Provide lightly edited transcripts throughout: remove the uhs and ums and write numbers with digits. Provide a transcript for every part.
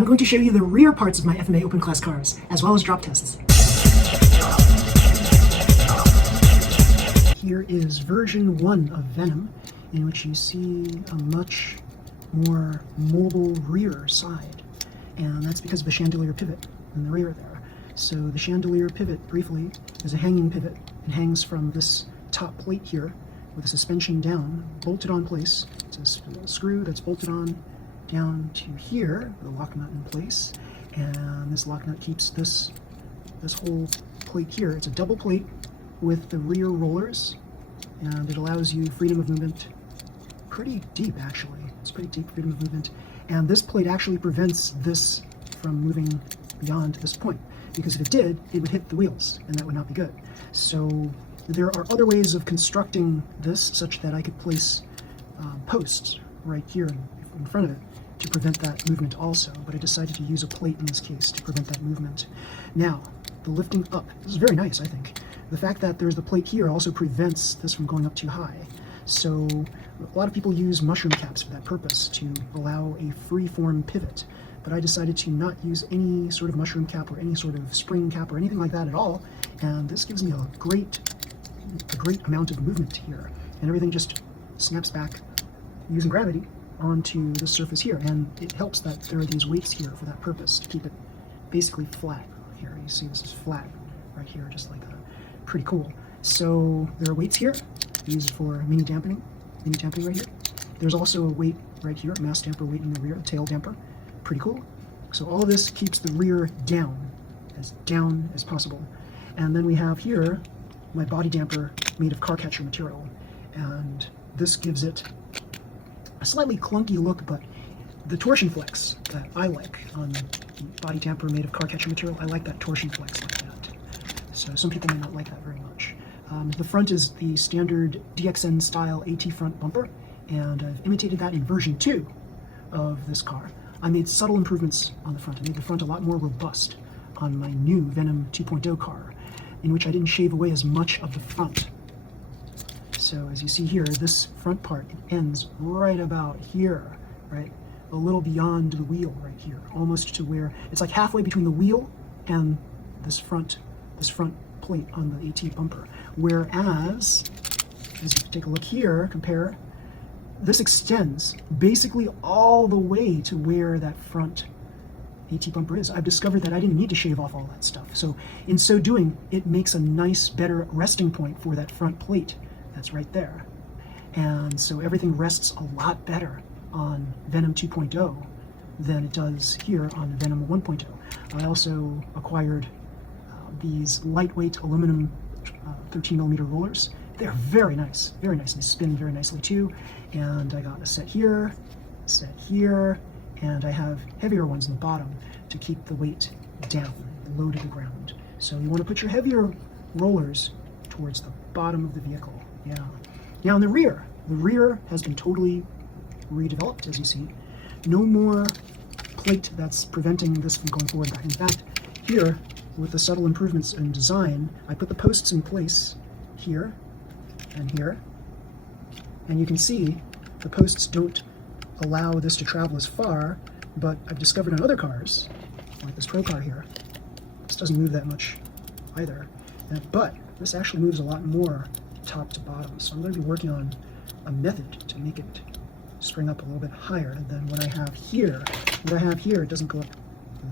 I'm going to show you the rear parts of my FMA open class cars, as well as drop tests. Here is version 1 of Venom, in which you see a much more mobile rear side. And that's because of the chandelier pivot in the rear there. So the chandelier pivot, briefly, is a hanging pivot. It hangs from this top plate here with a suspension down, bolted on place. It's a little screw that's bolted on down to here, the lock nut in place. And this lock nut keeps this whole plate here. It's a double plate with the rear rollers, and it allows you freedom of movement pretty deep, actually. It's pretty deep freedom of movement. And this plate actually prevents this from moving beyond this point, because if it did, it would hit the wheels, and that would not be good. So there are other ways of constructing this such that I could place posts right here in front of it to prevent that movement also, but I decided to use a plate in this case to prevent that movement. Now, the lifting up, this is very nice, I think. The fact that there's the plate here also prevents this from going up too high. So a lot of people use mushroom caps for that purpose, to allow a free-form pivot. But I decided to not use any sort of mushroom cap or any sort of spring cap or anything like that at all. And this gives me a great amount of movement here. And everything just snaps back using gravity onto the surface here. And it helps that there are these weights here for that purpose, to keep it basically flat here. You see this is flat right here, just like that. Pretty cool. So there are weights here, used for mini dampening right here. There's also a weight right here, a mass damper weight in the rear, a tail damper. Pretty cool. So all of this keeps the rear down as possible. And then we have here my body damper made of car catcher material, and this gives it a slightly clunky look, but the torsion flex that I like on the body damper made of car catcher material, I like that torsion flex like that. So some people may not like that very much. The front is the standard DXN style AT front bumper, and I've imitated that in version 2 of this car. I made subtle improvements on the front. I made the front a lot more robust on my new Venom 2.0 car, in which I didn't shave away as much of the front. So as you see here, this front part ends right about here, right? A little beyond the wheel right here, almost to where it's like halfway between the wheel and this front plate on the AT bumper. Whereas, as you take a look here, compare, this extends basically all the way to where that front AT bumper is. I've discovered that I didn't need to shave off all that stuff. So in so doing, it makes a nice, better resting point for that front plate that's right there. And so everything rests a lot better on Venom 2.0 than it does here on Venom 1.0. I also acquired these lightweight aluminum 13mm rollers. They're very nice, very nice. They spin very nicely too. And I got a set here, and I have heavier ones in the bottom to keep the weight down, low to the ground. So you want to put your heavier rollers towards the bottom of the vehicle. Yeah. Now in the rear has been totally redeveloped, as you see. No more plate that's preventing this from going forward. In fact, here, with the subtle improvements in design, I put the posts in place here and here, and you can see the posts don't allow this to travel as far, but I've discovered on other cars, like this Pro car here, this doesn't move that much either, but this actually moves a lot more top to bottom. So I'm going to be working on a method to make it spring up a little bit higher than what I have here. What I have here, it doesn't go up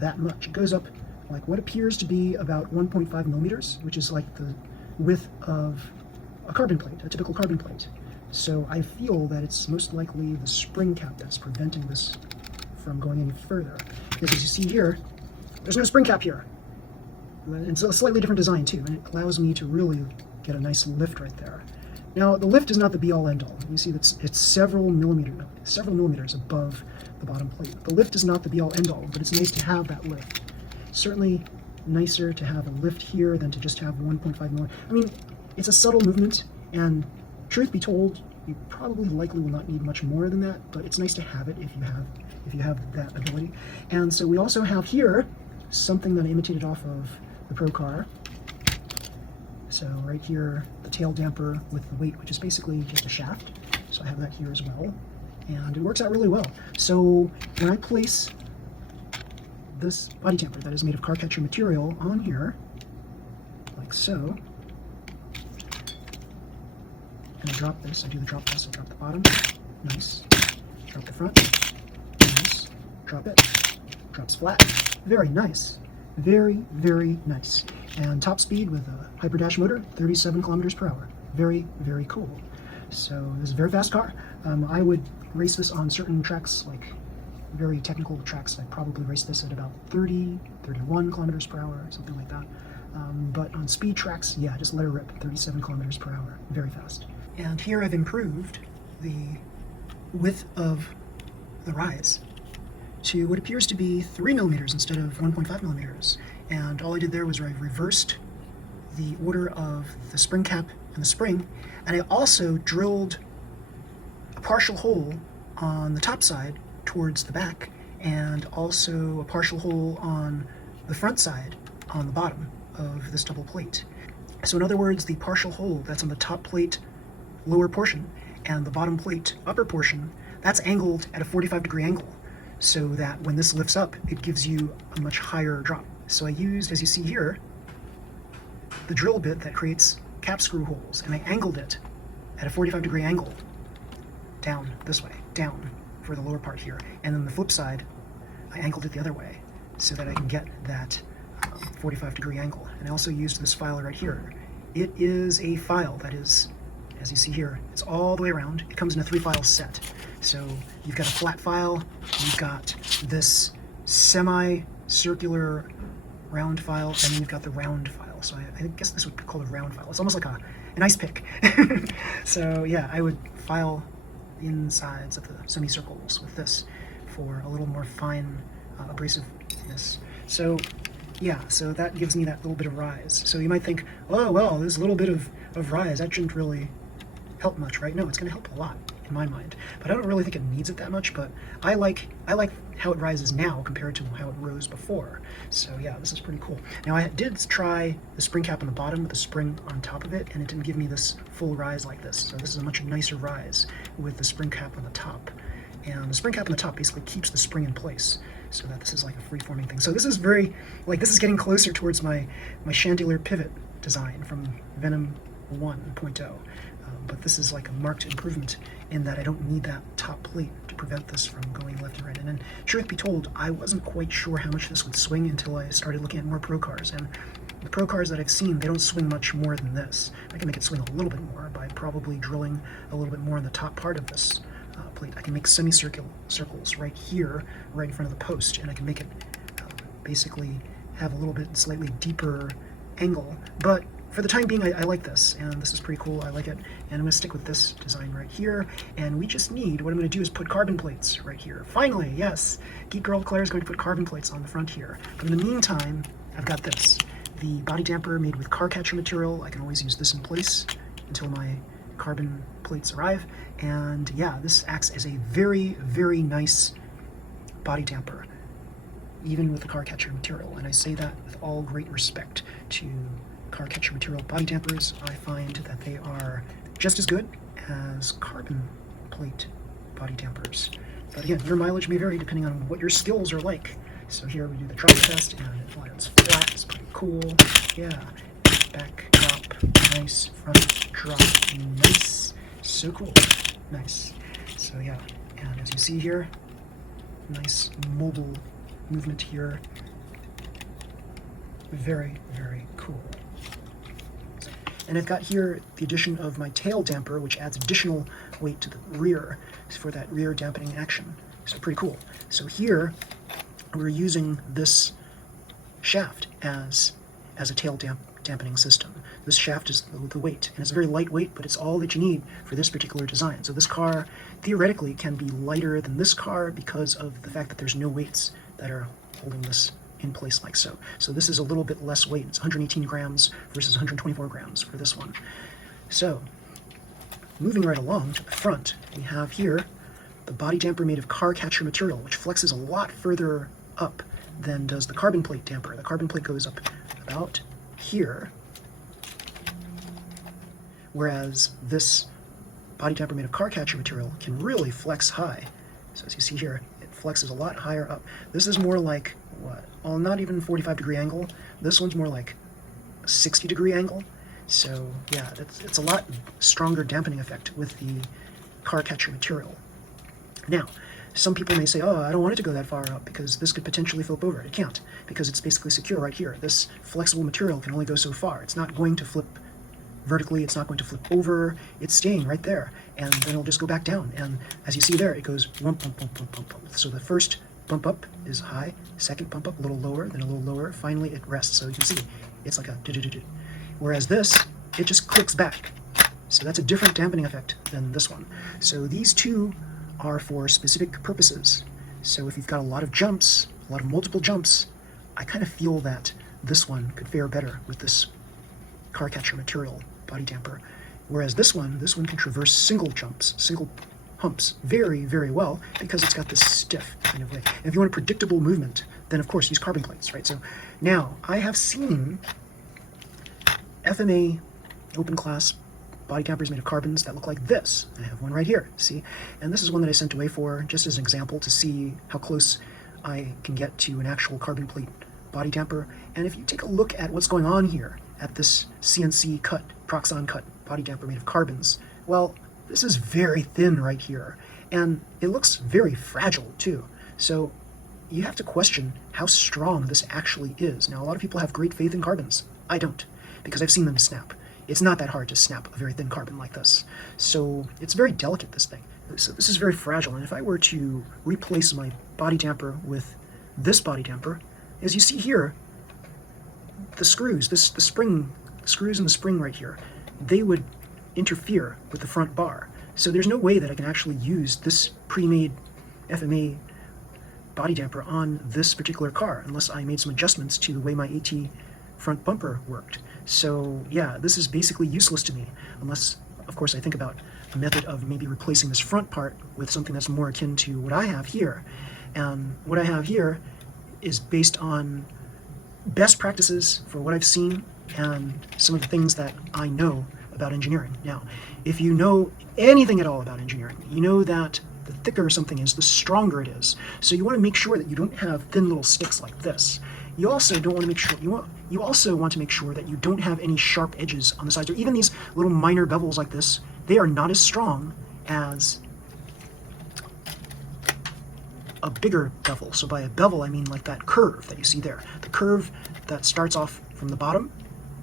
that much. It goes up like what appears to be about 1.5 millimeters, which is like the width of a carbon plate, a typical carbon plate. So I feel that it's most likely the spring cap that's preventing this from going any further. Because as you see here, there's no spring cap here. It's a slightly different design too, and it allows me to really get a nice lift right there. Now, the lift is not the be-all end-all. You see that it's several millimeters above the bottom plate. The lift is not the be-all end-all, but it's nice to have that lift. Certainly nicer to have a lift here than to just have 1.5 millimeters. I mean, it's a subtle movement, and truth be told, you probably likely will not need much more than that, but it's nice to have it if you have that ability. And so we also have here something that I imitated off of the Pro car. So right here, the tail damper with the weight, which is basically just a shaft. So I have that here as well, and it works out really well. So when I place this body damper that is made of car catcher material on here, like so. And I drop this, I do the drop this, I drop the bottom, nice. Drop the front, nice. Drop it, drops flat, very nice. Very, very nice. And top speed with a Hyperdash motor, 37 kilometers per hour. Very, very cool. So this is a very fast car. I would race this on certain tracks, like very technical tracks. I'd probably race this at about 30, 31 kilometers per hour, something like that. But on speed tracks, yeah, just let her rip, 37 kilometers per hour, very fast. And here I've improved the width of the rise to what appears to be 3 millimeters instead of 1.5 millimeters. And all I did there was I reversed the order of the spring cap and the spring, and I also drilled a partial hole on the top side towards the back, and also a partial hole on the front side on the bottom of this double plate. So in other words, the partial hole that's on the top plate lower portion and the bottom plate upper portion, that's angled at a 45-degree angle, so that when this lifts up, it gives you a much higher drop. So I used, as you see here, the drill bit that creates cap screw holes, and I angled it at a 45-degree angle down this way, down for the lower part here. And then the flip side, I angled it the other way so that I can get that 45-degree angle. And I also used this file right here. It is a file that is, as you see here, it's all the way around. It comes in a 3-file set. So you've got a flat file, you've got this semi-circular round file, and then you've got the round file. So I guess this would be called a round file. It's almost like an ice pick. So yeah, I would file the insides of the semicircles with this for a little more fine abrasiveness. So yeah, so that gives me that little bit of rise. So you might think, oh well, this little bit of rise, that shouldn't really help much, right? No, it's going to help a lot in my mind, but I don't really think it needs it that much. But I like how it rises now compared to how it rose before. So yeah, this is pretty cool. Now I did try the spring cap on the bottom with the spring on top of it, and it didn't give me this full rise like this. So this is a much nicer rise with the spring cap on the top. And the spring cap on the top basically keeps the spring in place, so that this is like a free-forming thing. So this is very, like, this is getting closer towards my chandelier pivot design from Venom 1.0. But this is like a marked improvement in that I don't need that top plate to prevent this from going left and right. And then, truth be told, I wasn't quite sure how much this would swing until I started looking at more pro cars. And the pro cars that I've seen, they don't swing much more than this. I can make it swing a little bit more by probably drilling a little bit more in the top part of this plate. I can make semicircles right here, right in front of the post, and I can make it basically have a little bit slightly deeper angle. But for the time being, I like this, and this is pretty cool. I like it, and I'm going to stick with this design right here. And we just need, what I'm going to do is put carbon plates right here. Finally, yes, Geek Girl Claire is going to put carbon plates on the front here. But in the meantime, I've got this, the body damper made with car catcher material. I can always use this in place until my carbon plates arrive. And yeah, this acts as a very, very nice body damper, even with the car catcher material. And I say that with all great respect to car catcher material body dampers. I find that they are just as good as carbon plate body dampers. But again, your mileage may vary depending on what your skills are like. So here we do the drop test, and it lands flat. It's pretty cool. Yeah. Back drop, nice. Front drop, nice. So cool. Nice. So yeah, and as you see here, nice mobile movement here. Very, very cool. And I've got here the addition of my tail damper, which adds additional weight to the rear for that rear dampening action. So pretty cool. So here we're using this shaft as a tail dampening system. This shaft is the weight, and it's very lightweight, but it's all that you need for this particular design. So this car theoretically can be lighter than this car because of the fact that there's no weights that are holding this in place like so. So this is a little bit less weight. It's 118 grams versus 124 grams for this one. So moving right along to the front, we have here the body damper made of car catcher material, which flexes a lot further up than does the carbon plate damper. The carbon plate goes up about here, whereas this body damper made of car catcher material can really flex high. So as you see here, it flexes a lot higher up. This is more like, what, well, not even 45-degree angle. This one's more like a 60-degree angle. So yeah, it's a lot stronger dampening effect with the car catcher material. Now, some people may say, oh, I don't want it to go that far up because this could potentially flip over. It can't, because it's basically secure right here. This flexible material can only go so far. It's not going to flip vertically, it's not going to flip over, it's staying right there, and then it'll just go back down. And as you see there, it goes bump, bump, bump, bump, bump, bump. So the first bump up is high, second bump up a little lower, then a little lower, finally it rests. So you can see, it's like a do-do-do-do. Whereas this, it just clicks back. So that's a different dampening effect than this one. So these two are for specific purposes. So if you've got a lot of jumps, a lot of multiple jumps, I kind of feel that this one could fare better with this car catcher material body damper. Whereas this one can traverse single jumps, single humps very, very well, because it's got this stiff kind of way. And if you want a predictable movement, then of course use carbon plates, right? So now I have seen FMA open class body dampers made of carbons that look like this. I have one right here, see? And this is one that I sent away for just as an example to see how close I can get to an actual carbon plate body damper. And if you take a look at what's going on here at this CNC cut, Proxon cut body damper made of carbons, well, this is very thin right here. And it looks very fragile too. So you have to question how strong this actually is. Now, a lot of people have great faith in carbons. I don't, because I've seen them snap. It's not that hard to snap a very thin carbon like this. So it's very delicate, this thing. So this is very fragile, and if I were to replace my body damper with this body damper, as you see here, the screws, the screws in the spring right here, they would interfere with the front bar. So there's no way that I can actually use this pre-made FMA body damper on this particular car unless I made some adjustments to the way my AT front bumper worked. So yeah, this is basically useless to me unless, of course, I think about a method of maybe replacing this front part with something that's more akin to what I have here. And what I have here is based on best practices for what I've seen and some of the things that I know about engineering. Now, if you know anything at all about engineering, you know that the thicker something is, the stronger it is. So you want to make sure that you don't have thin little sticks like this. You also don't want to make sure you also want to make sure that you don't have any sharp edges on the sides, or even these little minor bevels like this. They are not as strong as a bigger bevel. So by a bevel, I mean like that curve that you see there. The curve that starts off from the bottom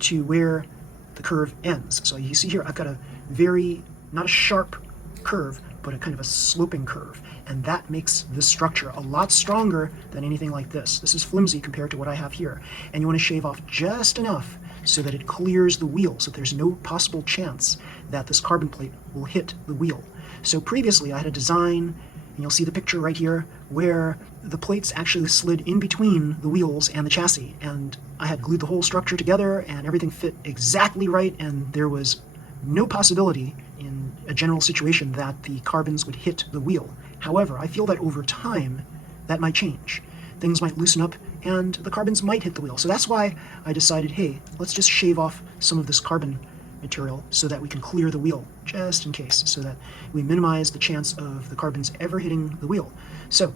to where the curve ends. So you see here, I've got a very, not a sharp curve, but a kind of a sloping curve. And that makes this structure a lot stronger than anything like this. This is flimsy compared to what I have here. And you want to shave off just enough so that it clears the wheel, so there's no possible chance that this carbon plate will hit the wheel. So previously I had a design, and you'll see the picture right here, where the plates actually slid in between the wheels and the chassis. And I had glued the whole structure together and everything fit exactly right, and there was no possibility in a general situation that the carbons would hit the wheel. However, I feel that over time, that might change. Things might loosen up and the carbons might hit the wheel. So that's why I decided, hey, let's just shave off some of this carbon material so that we can clear the wheel, just in case, so that we minimize the chance of the carbons ever hitting the wheel. So,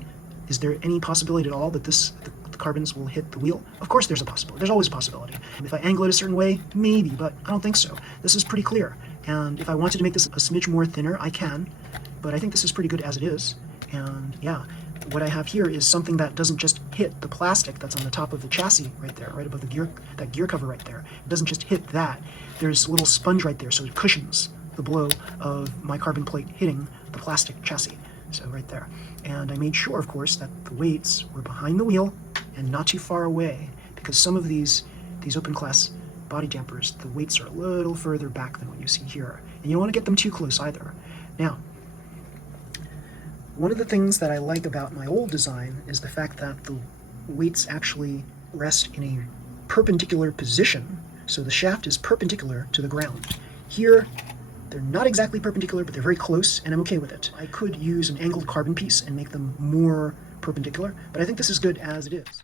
is there any possibility at all that the carbons will hit the wheel? Of course there's a possibility. There's always a possibility. If I angle it a certain way, maybe, but I don't think so. This is pretty clear. And if I wanted to make this a smidge more thinner, I can, but I think this is pretty good as it is. And yeah, what I have here is something that doesn't just hit the plastic that's on the top of the chassis right there, right above the gear, that gear cover right there. It doesn't just hit that. There's a little sponge right there, so it cushions the blow of my carbon plate hitting the plastic chassis. So right there. And I made sure, of course, that the weights were behind the wheel and not too far away, because some of these open class body dampers, the weights are a little further back than what you see here. And you don't want to get them too close either. Now, one of the things that I like about my old design is the fact that the weights actually rest in a perpendicular position. So the shaft is perpendicular to the ground. Here, they're not exactly perpendicular, but they're very close, and I'm okay with it. I could use an angled carbon piece and make them more perpendicular, but I think this is good as it is.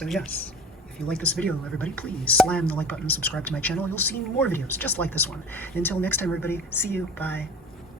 So yes, if you like this video, everybody, please slam the like button, subscribe to my channel. You'll see more videos just like this one. Until next time, everybody, see you. Bye.